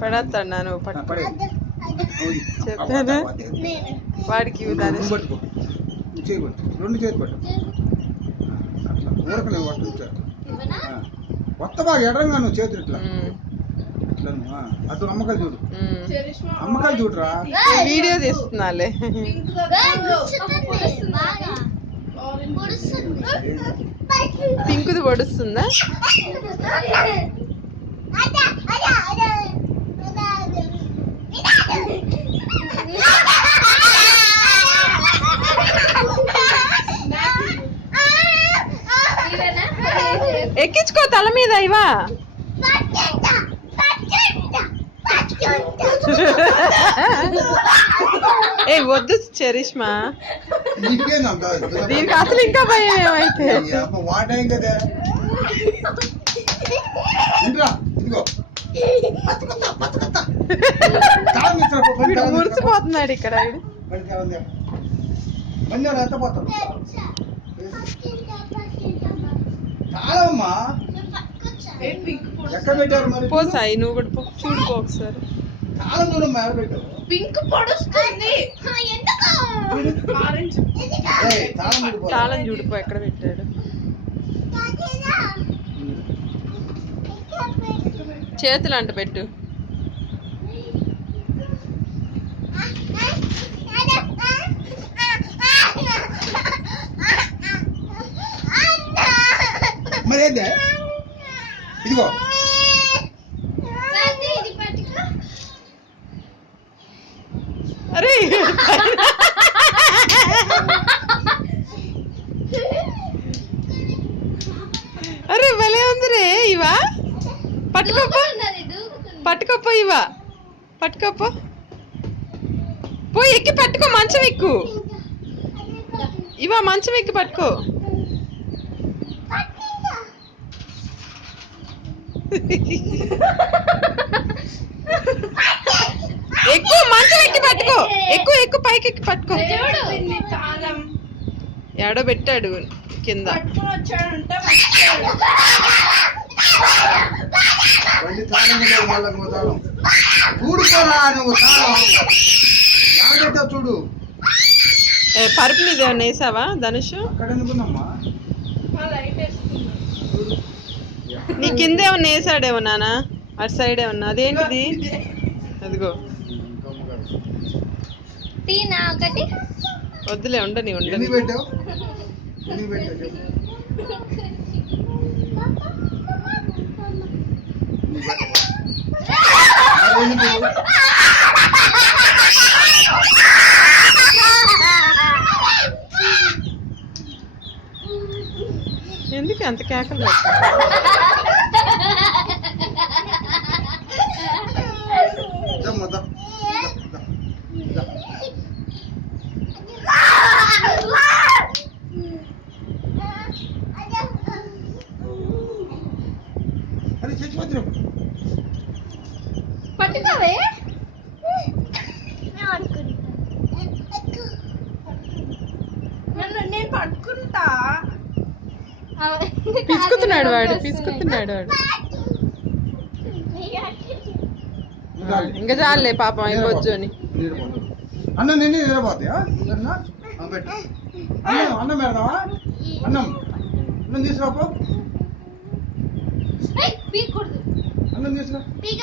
పడేస్తాడు నాను చెప్పాను వాడికి రెండు చేతి పట్టు ఊరకనే పట్టు కొత్త బాగా ఎడరంగా నువ్వు చేతులు ఇట్లా అటు అమ్మకాయలు చూడు అమ్మకాయలు చూడరా వీడియో తీస్తున్నాలే పింకుది పొడుస్తుందా ఎక్కించుకో తల మీద ఇవా ఏ వద్దు చరిష్మా దీనికి అసలు ఇంకా భయం ఏమైతే మురిసిపోతున్నాడు ఇక్కడ పో సాయి నువ్వు కూడా పో చూడుకో ఒకసారి పింక్ పొడుస్తుంది తాళం చూడుకో ఎక్కడ పెట్టాడు చేతులు అంట పెట్టు మరేందే ఇదిగో అరే అరే భలే ఉంది రే ఇవా పట్టుకోపో పట్టుకోపో ఇవా పట్టుకోపో పోయి ఎక్కి పట్టుకో మంచం ఎక్కు ఇవా మంచం ఎక్కి పట్టుకో ఎక్కువ మంచం ఎక్కి పట్టుకో ఎక్కువ ఎక్కువ పైకి ఎక్కి పట్టుకో ఎడో పెట్టాడు కింద చూడు పరుపు మీద ఏమన్నా వేసావా ధనుష్ నీ కింద ఏమన్నా వేసాడేమో నానా అటు సైడ్ ఏమన్నా అదేంటిది అదిగో వద్దులే ఉండని ఉండని ఎందుకు అంత కేకలు పట్టుకోవే నన్ను నేను పట్టుకుంటా పిసుకుతున్నాడు వాడు ఇంకా చాలే పాపం అయిపోవచ్చు అని అన్నం నిన్న నిద్రపోతాయా అన్నం పెడదావా అన్నం తీసుకురాపో అన్నం తీసుకురా